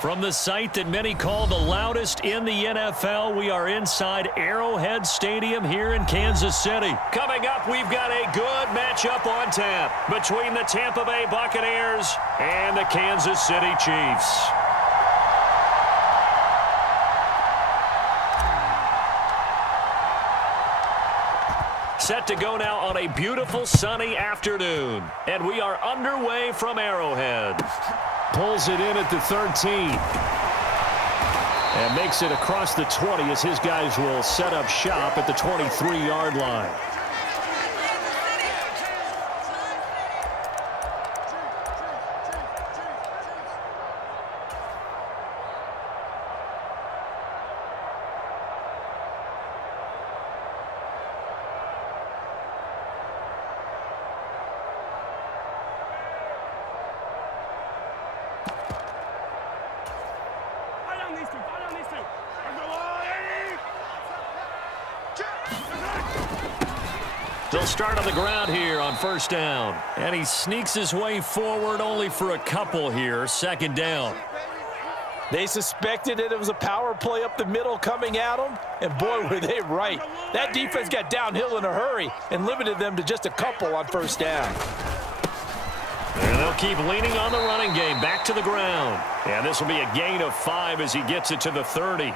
From the site that many call the loudest in the NFL, we are inside Arrowhead Stadium here in Kansas City. Coming up, we've got a good matchup on tap between the Tampa Bay Buccaneers and the Kansas City Chiefs. Set to go now on a beautiful sunny afternoon. And we are underway from Arrowhead. Pulls it in at the 13. And makes it across the 20 as his guys will set up shop at the 23-yard line. They'll start on the ground here on first down. And he sneaks his way forward only for a couple here. Second down. They suspected it was a power play up the middle coming at them, and boy, were they right. That defense got downhill in a hurry and limited them to just a couple on first down. And they'll keep leaning on the running game back to the ground. And this will be a gain of 5 as he gets it to the 30.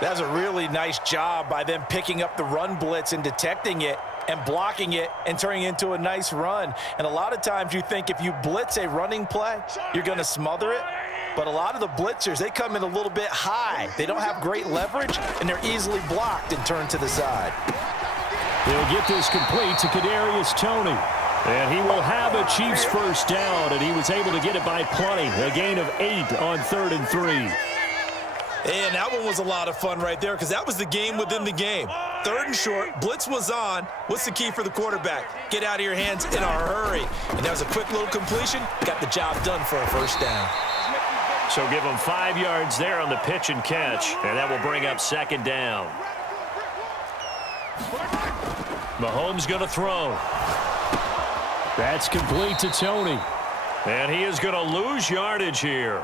That's a really nice job by them picking up the run blitz and detecting it and blocking it and turning it into a nice run. And a lot of times you think if you blitz a running play, you're going to smother it. But a lot of the blitzers, they come in a little bit high. They don't have great leverage, and they're easily blocked and turned to the side. They'll get this complete to Kadarius Toney. And he will have a Chiefs first down, and he was able to get it by plenty. A gain of 8 on 3rd and 3. And that one was a lot of fun right there because that was the game within the game. 3rd and short, blitz was on. What's the key for the quarterback? Get out of your hands in a hurry. And that was a quick little completion. Got the job done for a first down. So give him 5 yards there on the pitch and catch, and that will bring up second down. Mahomes going to throw. That's complete to Toney. And he is going to lose yardage here.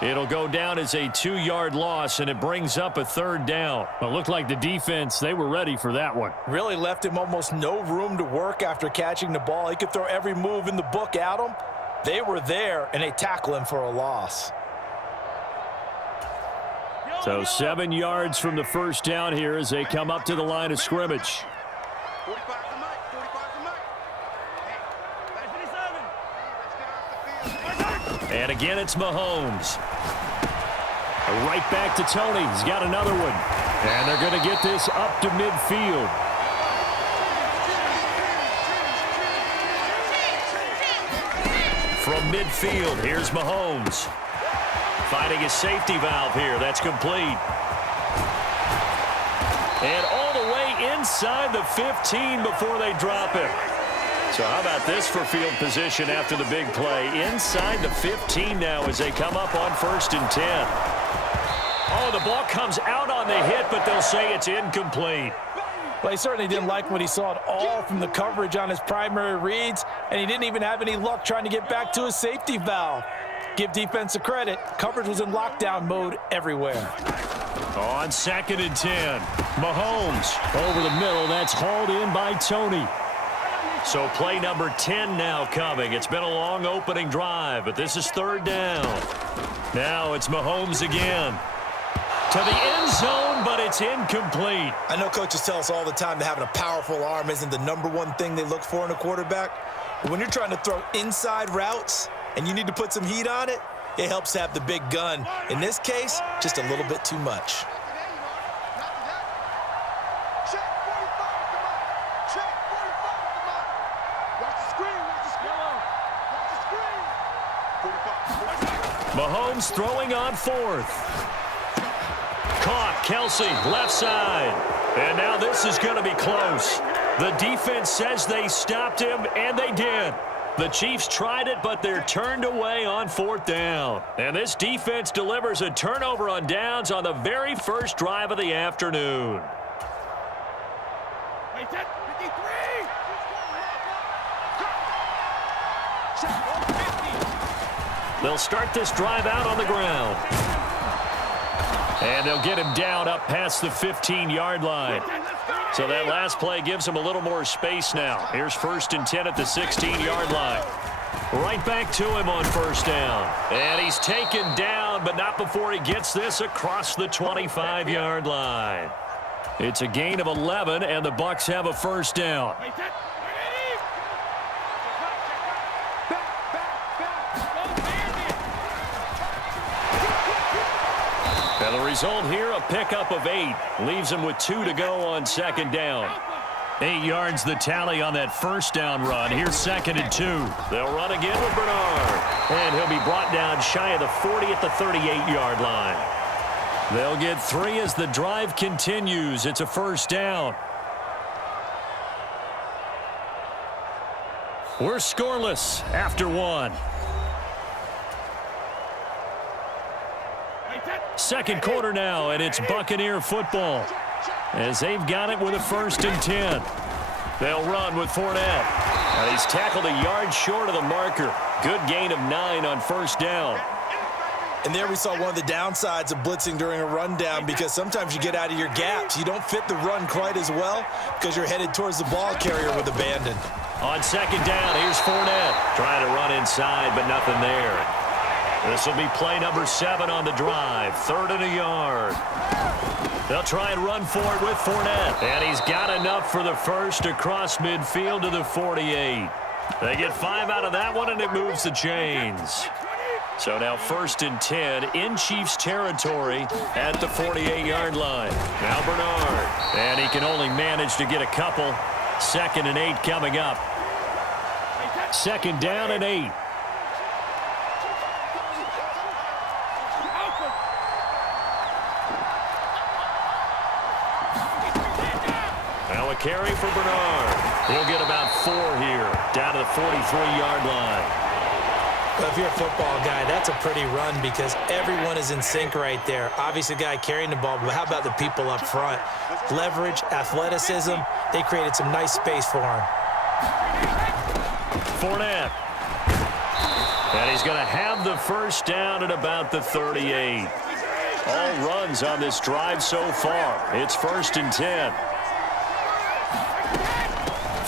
It'll go down as a 2-yard loss, and it brings up a 3rd down. It looked like the defense, they were ready for that one. Really left him almost no room to work after catching the ball. He could throw every move in the book at him. They were there, and they tackle him for a loss. So 7 yards from the first down here as they come up to the line of scrimmage. And again, it's Mahomes. Right back to Toney. He's got another one. And they're going to get this up to midfield. From midfield, here's Mahomes. Finding his safety valve here. That's complete. And all the way inside the 15 before they drop it. So how about this for field position after the big play? Inside the 15 now as they come up on 1st and 10. Oh, the ball comes out on the hit, but they'll say it's incomplete. Well, he certainly didn't like when he saw it all from the coverage on his primary reads, and he didn't even have any luck trying to get back to his safety valve. Give defense a credit. Coverage was in lockdown mode everywhere. On 2nd and 10, Mahomes over the middle. That's hauled in by Toney. So play number 10 now coming. It's been a long opening drive, but this is 3rd down. Now it's Mahomes again. To the end zone, but it's incomplete. I know coaches tell us all the time that having a powerful arm isn't the #1 thing they look for in a quarterback. But when you're trying to throw inside routes and you need to put some heat on it, it helps to have the big gun. In this case, just a little bit too much. Mahomes throwing on 4th. Caught, Kelsey, left side. And now this is going to be close. The defense says they stopped him, and they did. The Chiefs tried it, but they're turned away on 4th down. And this defense delivers a turnover on downs on the very first drive of the afternoon. They'll start this drive out on the ground. And they'll get him down up past the 15-yard line. So that last play gives him a little more space now. Here's 1st and 10 at the 16-yard line. Right back to him on 1st down. And he's taken down, but not before he gets this across the 25-yard line. It's a gain of 11, and the Bucs have a 1st down. And the result here, a pickup of 8. Leaves him with 2 to go on 2nd down. 8 yards the tally on that 1st down run. Here's 2nd and 2. They'll run again with Bernard. And he'll be brought down shy of the 40 at the 38-yard line. They'll get 3 as the drive continues. It's a 1st down. We're scoreless after 1. Second quarter now, and it's Buccaneer football as they've got it with a 1st and 10. They'll run with Fournette. And he's tackled a yard short of the marker. Good gain of 9 on 1st down. And there we saw one of the downsides of blitzing during a rundown, because sometimes you get out of your gaps. You don't fit the run quite as well because you're headed towards the ball carrier with abandon. On 2nd down, here's Fournette. Trying to run inside, but nothing there. This will be play number 7 on the drive. 3rd and a yard. They'll try and run for it with Fournette. And he's got enough for the 1st across midfield to the 48. They get 5 out of that one, and it moves the chains. So now 1st and 10 in Chiefs territory at the 48-yard line. Now Bernard. And he can only manage to get a couple. 2nd and 8 coming up. 2nd down and 8. Now a carry for Bernard. He'll get about 4 here, down to the 43-yard line. Well, if you're a football guy, that's a pretty run because everyone is in sync right there. Obviously, the guy carrying the ball, but how about the people up front? Leverage, athleticism, they created some nice space for him. Fournette. And he's going to have the 1st down at about the 38. All runs on this drive so far. It's 1st and 10.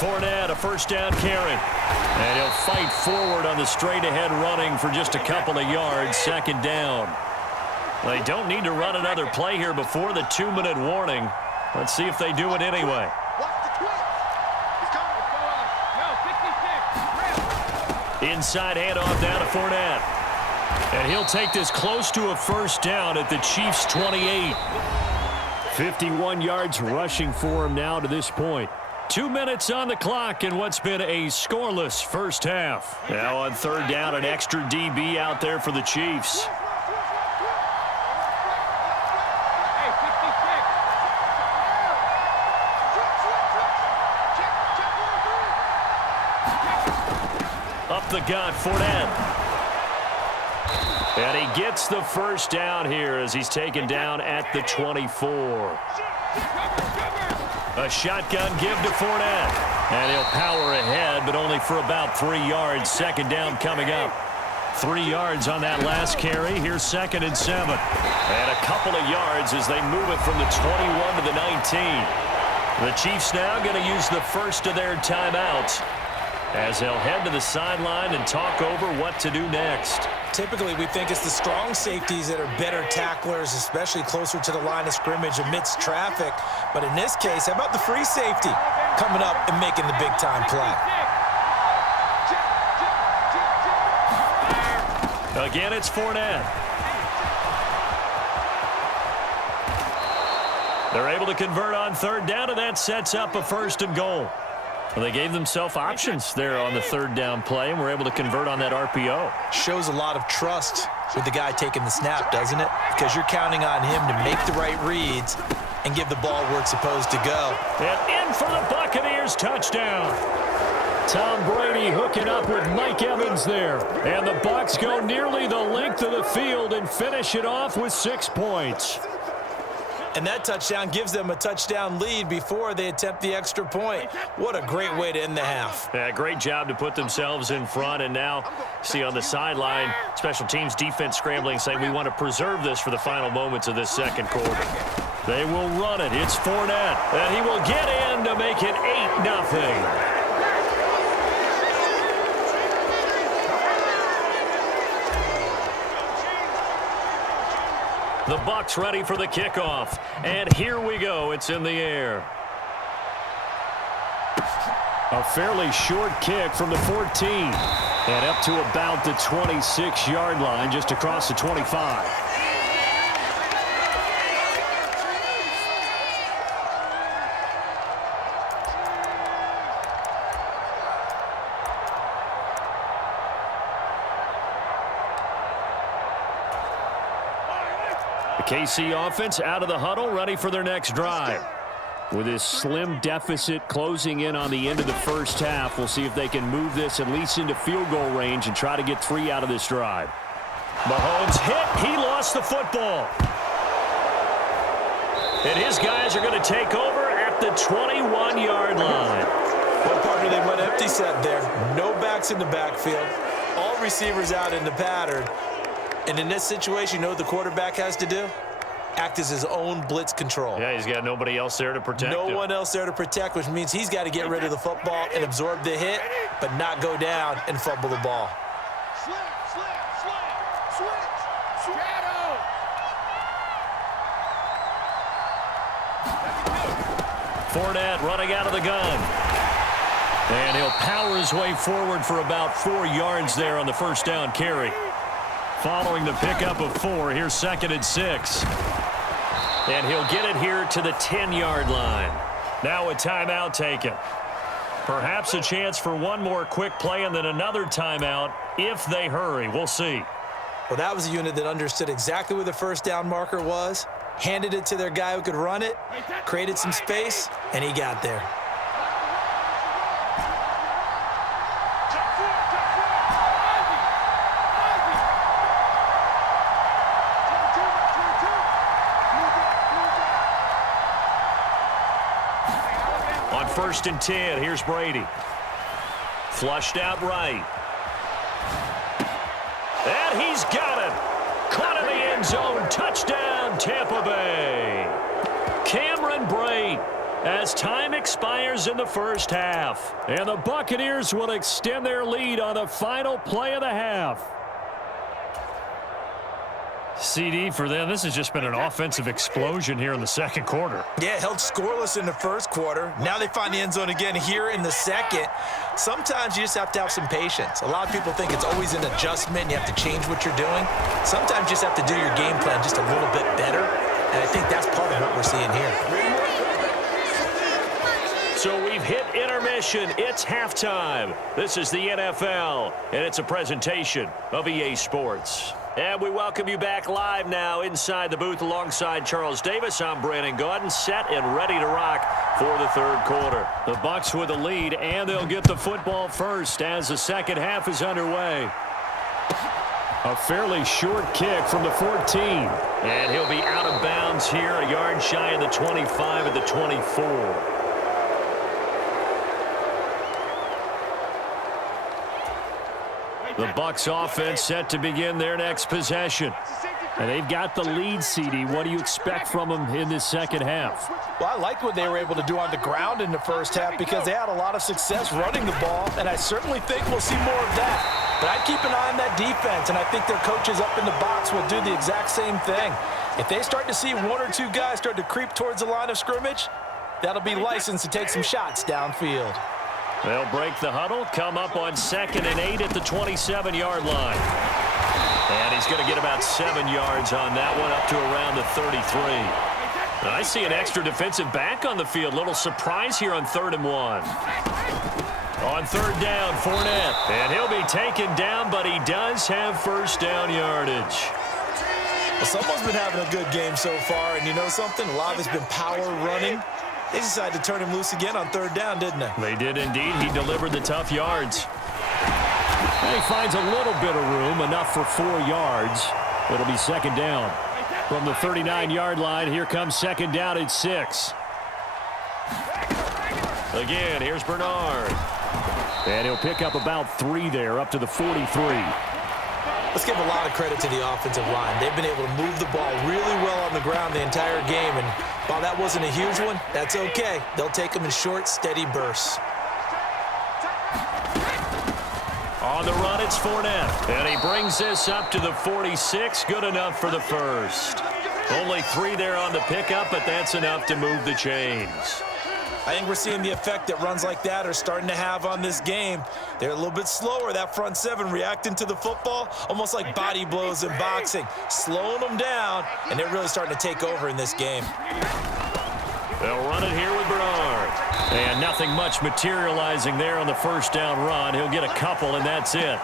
Fournette, a 1st down carry. And he'll fight forward on the straight-ahead running for just a couple of yards. 2nd down. They don't need to run another play here before the 2-minute warning. Let's see if they do it anyway. Inside handoff down to Fournette. And he'll take this close to a 1st down at the Chiefs' 28. 51 yards rushing for him now to this point. 2 minutes on the clock in what's been a scoreless 1st half. Now on 3rd down, an extra DB out there for the Chiefs. Up the gut, Fournette. And he gets the 1st down here as he's taken down at the 24. A shotgun give to Fournette. And he'll power ahead, but only for about 3 yards. 2nd down coming up. 3 yards on that last carry. Here's 2nd and 7. And a couple of yards as they move it from the 21 to the 19. The Chiefs now going to use the 1st of their timeouts as they'll head to the sideline and talk over what to do next. Typically, we think it's the strong safeties that are better tacklers, especially closer to the line of scrimmage amidst traffic. But in this case, how about the free safety coming up and making the big-time play? Again, it's Fournette. They're able to convert on 3rd down, and that sets up a 1st and goal. Well, they gave themselves options there on the 3rd down play, and were able to convert on that RPO. Shows a lot of trust with the guy taking the snap, doesn't it? Because you're counting on him to make the right reads and give the ball where it's supposed to go. And in for the Buccaneers, touchdown. Tom Brady hooking up with Mike Evans there. And the Bucs go nearly the length of the field and finish it off with 6 points. And that touchdown gives them a touchdown lead before they attempt the extra point. What a great way to end the half. Yeah, great job to put themselves in front. And now, see on the sideline, special teams defense scrambling, saying we want to preserve this for the final moments of this second quarter. They will run it. It's Fournette. And he will get in to make it 8-0. The Bucs ready for the kickoff. And here we go. It's in the air. A fairly short kick from the 14. And up to about the 26-yard line, just across the 25. The KC offense out of the huddle, ready for their next drive. With this slim deficit closing in on the end of the first half, we'll see if they can move this at least into field goal range and try to get 3 out of this drive. Mahomes hit. He lost the football. And his guys are going to take over at the 21-yard line. Well, partner, they went empty set there. No backs in the backfield. All receivers out in the pattern. And in this situation, you know what the quarterback has to do? Act as his own blitz control. Yeah, he's got nobody else there to protect him. No one else there to protect, which means he's got to get rid of the football and absorb the hit, but not go down and fumble the ball. Fournette running out of the gun. And he'll power his way forward for about 4 yards there on the first down carry. Following the pickup of 4, here's 2nd and 6. And he'll get it here to the 10-yard line. Now a timeout taken. Perhaps a chance for one more quick play and then another timeout if they hurry. We'll see. Well, that was a unit that understood exactly where the first down marker was, handed it to their guy who could run it, created some space, and he got there. On 1st and 10, here's Brady. Flushed out right. And he's got it. Caught in the end zone. Touchdown, Tampa Bay. Cameron Brate as time expires in the first half. And the Buccaneers will extend their lead on the final play of the half. CD for them. This has just been an offensive explosion here in the second quarter. Yeah, held scoreless in the first quarter. Now they find the end zone again here in the second. Sometimes you just have to have some patience. A lot of people think it's always an adjustment. You have to change what you're doing. Sometimes you just have to do your game plan just a little bit better. And I think that's part of what we're seeing here. So we've hit intermission. It's halftime. This is the NFL, and it's a presentation of EA Sports. And we welcome you back live now inside the booth alongside Charles Davis. I'm Brandon Gaudin, set and ready to rock for the third quarter. The Bucs with the lead, and they'll get the football first as the second half is underway. A fairly short kick from the 14. And he'll be out of bounds here, a yard shy of the 25 at the 24. The Bucs offense set to begin their next possession. And they've got the lead, CD. What do you expect from them in this second half? Well, I like what they were able to do on the ground in the first half because they had a lot of success running the ball, and I certainly think we'll see more of that. But I'd keep an eye on that defense, and I think their coaches up in the box will do the exact same thing. If they start to see 1 or 2 guys start to creep towards the line of scrimmage, that'll be licensed to take some shots downfield. They'll break the huddle, come up on 2nd and 8 at the 27-yard line. And he's going to get about 7 yards on that one, up to around the 33. And I see an extra defensive back on the field. Little surprise here on 3rd and 1. On 3rd down, Fournette. And he'll be taken down, but he does have first down yardage. Well, someone's been having a good game so far, and you know something? A lot of it's been power running. They decided to turn him loose again on 3rd down, didn't they? They did indeed. He delivered the tough yards. And he finds a little bit of room, enough for 4 yards. It'll be 2nd down. From the 39-yard line, here comes second down and 6. Again, here's Bernard. And he'll pick up about 3 there, up to the 43. Let's give a lot of credit to the offensive line. They've been able to move the ball really well on the ground the entire game, and while that wasn't a huge one, that's okay. They'll take them in short, steady bursts. On the run, it's Fournette. And he brings this up to the 46. Good enough for the first. Only 3 there on the pickup, but that's enough to move the chains. I think we're seeing the effect that runs like that are starting to have on this game. They're a little bit slower, that front 7, reacting to the football, almost like body blows in boxing, slowing them down, and they're really starting to take over in this game. They'll run it here with Bernard. And nothing much materializing there on the first down run. He'll get a couple, and that's it.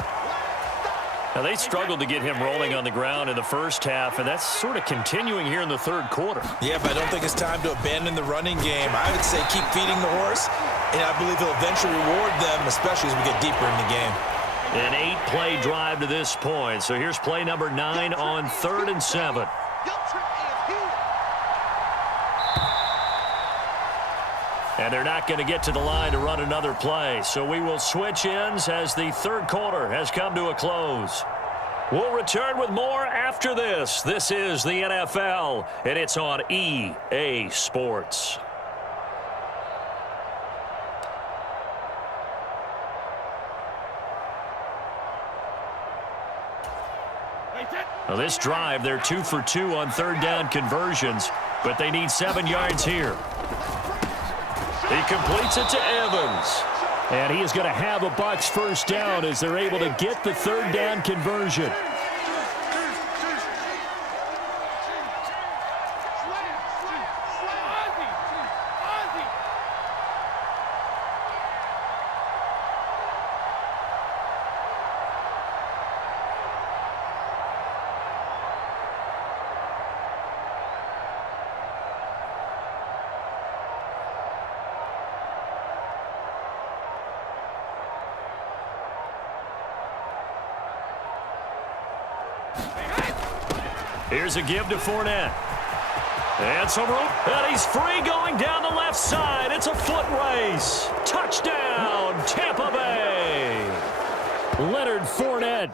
Now, they struggled to get him rolling on the ground in the first half, and that's sort of continuing here in the third quarter. Yeah, but I don't think it's time to abandon the running game. I would say keep feeding the horse, and I believe he'll eventually reward them, especially as we get deeper in the game. An 8-play drive to this point. So here's play number 9 on 3rd and 7. And they're not going to get to the line to run another play. So we will switch ends as the third quarter has come to a close. We'll return with more after this. This is the NFL, and it's on EA Sports. Now this drive, they're 2 for 2 on third down conversions, but they need 7 yards here. He completes it to Evans. And he is going to have a Bucs first down as they're able to get the third down conversion. Here's a give to Fournette. And some room. And he's free going down the left side. It's a foot race. Touchdown, Tampa Bay. Leonard Fournette